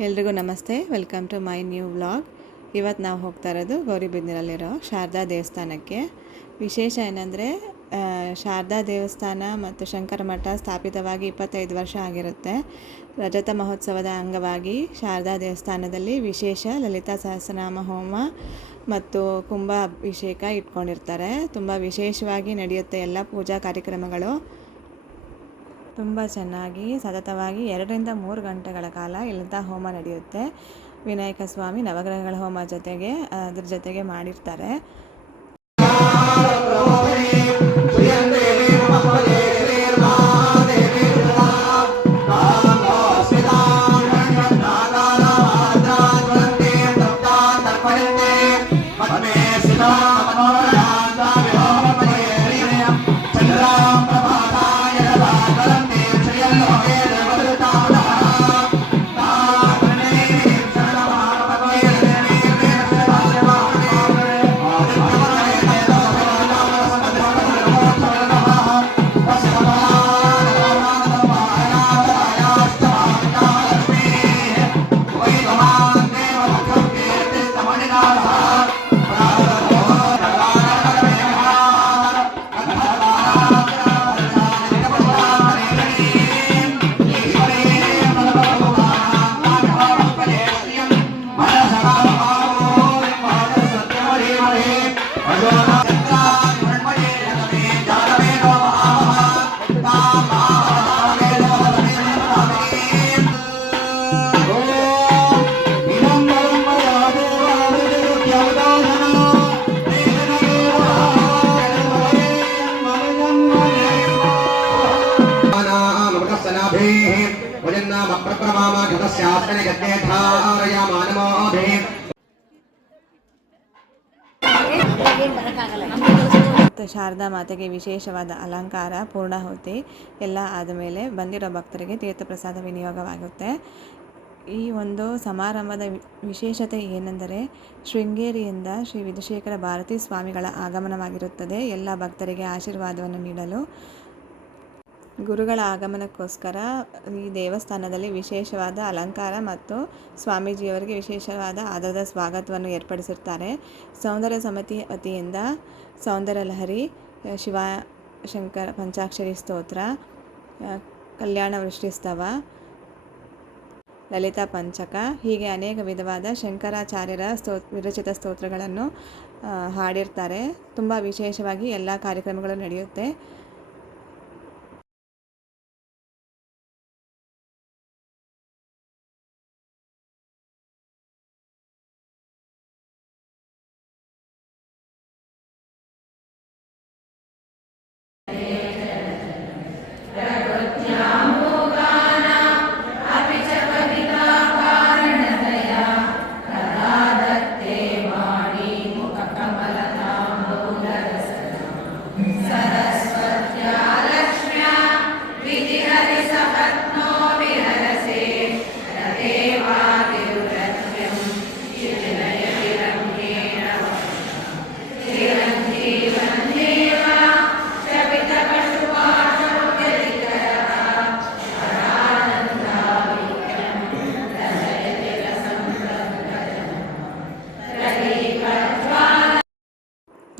ಎಲ್ರಿಗೂ ನಮಸ್ತೆ. Welcome to my new vlog. ಇವತ್ತು ನಾವು ಹೋಗ್ತಾ ಇರೋದು ಗೌರಿಬಿದನೂರಲ್ಲಿರೋ ಶಾರದಾ ದೇವಸ್ಥಾನಕ್ಕೆ. ವಿಶೇಷ ಏನಂದರೆ ಶಾರದಾ ದೇವಸ್ಥಾನ ಮತ್ತು ಶಂಕರ ಮಠ ಸ್ಥಾಪಿತವಾಗಿ 25 ವರ್ಷ ಆಗಿರುತ್ತೆ. ರಜತ ಮಹೋತ್ಸವದ ಅಂಗವಾಗಿ ಶಾರದಾ ದೇವಸ್ಥಾನದಲ್ಲಿ ವಿಶೇಷ ಲಲಿತಾ ಸಹಸ್ರನಾಮ ಹೋಮ ಮತ್ತು ಕುಂಭ ಅಭಿಷೇಕ ಇಟ್ಕೊಂಡಿರ್ತಾರೆ. ತುಂಬ ವಿಶೇಷವಾಗಿ ನಡೆಯುತ್ತೆ ಎಲ್ಲ ಪೂಜಾ ಕಾರ್ಯಕ್ರಮಗಳು. ತುಂಬ ಚೆನ್ನಾಗಿ ಸತತವಾಗಿ 2-3 ಗಂಟೆಗಳ ಕಾಲ ಲಲಿತಾ ಹೋಮ ನಡೆಯುತ್ತೆ. ವಿನಾಯಕ ಸ್ವಾಮಿ ನವಗ್ರಹಗಳ ಹೋಮ ಜೊತೆಗೆ ಅದ್ರ ಜೊತೆಗೆ ಮಾಡಿರ್ತಾರೆ. ಶಾರದಾ ಮಾತೆಗೆ ವಿಶೇಷವಾದ ಅಲಂಕಾರ, ಪೂರ್ಣಾಹುತಿ ಎಲ್ಲ ಆದಮೇಲೆ ಬಂದಿರೋ ಭಕ್ತರಿಗೆ ತೀರ್ಥಪ್ರಸಾದ ವಿನಿಯೋಗವಾಗುತ್ತೆ. ಈ ಒಂದು ಸಮಾರಂಭದ ವಿಶೇಷತೆ ಏನೆಂದರೆ ಶೃಂಗೇರಿಯಿಂದ ಶ್ರೀ ವಿಧುಶೇಖರ ಭಾರತೀ ಸ್ವಾಮಿಗಳ ಆಗಮನವಾಗಿರುತ್ತದೆ. ಎಲ್ಲ ಭಕ್ತರಿಗೆ ಆಶೀರ್ವಾದವನ್ನು ನೀಡಲು ಗುರುಗಳ ಆಗಮನಕ್ಕೋಸ್ಕರ ಈ ದೇವಸ್ಥಾನದಲ್ಲಿ ವಿಶೇಷವಾದ ಅಲಂಕಾರ ಮತ್ತು ಸ್ವಾಮೀಜಿಯವರಿಗೆ ವಿಶೇಷವಾದ ಆದರದ ಸ್ವಾಗತವನ್ನು ಏರ್ಪಡಿಸಿರ್ತಾರೆ. ಸೌಂದರ್ಯ ಸಮಿತಿ ವತಿಯಿಂದ ಸೌಂದರ್ಯ ಲಹರಿ, ಶಿವಶಂಕರ ಪಂಚಾಕ್ಷರಿ ಸ್ತೋತ್ರ, ಕಲ್ಯಾಣ ವೃಷ್ಟಿಸ್ತವ, ಲಲಿತಾ ಪಂಚಕ ಹೀಗೆ ಅನೇಕ ವಿಧವಾದ ಶಂಕರಾಚಾರ್ಯರ ವಿರಚಿತ ಸ್ತೋತ್ರಗಳನ್ನು ಹಾಡಿರ್ತಾರೆ. ತುಂಬ ವಿಶೇಷವಾಗಿ ಎಲ್ಲ ಕಾರ್ಯಕ್ರಮಗಳು ನಡೆಯುತ್ತೆ.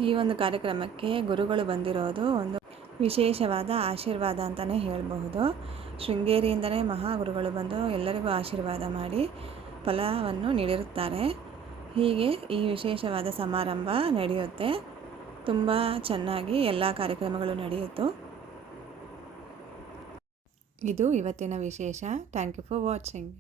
ಈ ಒಂದು ಕಾರ್ಯಕ್ರಮಕ್ಕೆ ಗುರುಗಳು ಬಂದಿರೋದು ಒಂದು ವಿಶೇಷವಾದ ಆಶೀರ್ವಾದ ಅಂತಲೇ ಹೇಳಬಹುದು. ಶೃಂಗೇರಿಯಿಂದಲೇ ಮಹಾಗುರುಗಳು ಬಂದು ಎಲ್ಲರಿಗೂ ಆಶೀರ್ವಾದ ಮಾಡಿ ಫಲವನ್ನು ನೀಡಿರುತ್ತಾರೆ. ಹೀಗೆ ಈ ವಿಶೇಷವಾದ ಸಮಾರಂಭ ನಡೆಯುತ್ತೆ. ತುಂಬ ಚೆನ್ನಾಗಿ ಎಲ್ಲ ಕಾರ್ಯಕ್ರಮಗಳು ನಡೆಯಿತು. ಇದು ಇವತ್ತಿನ ವಿಶೇಷ. Thank you for watching.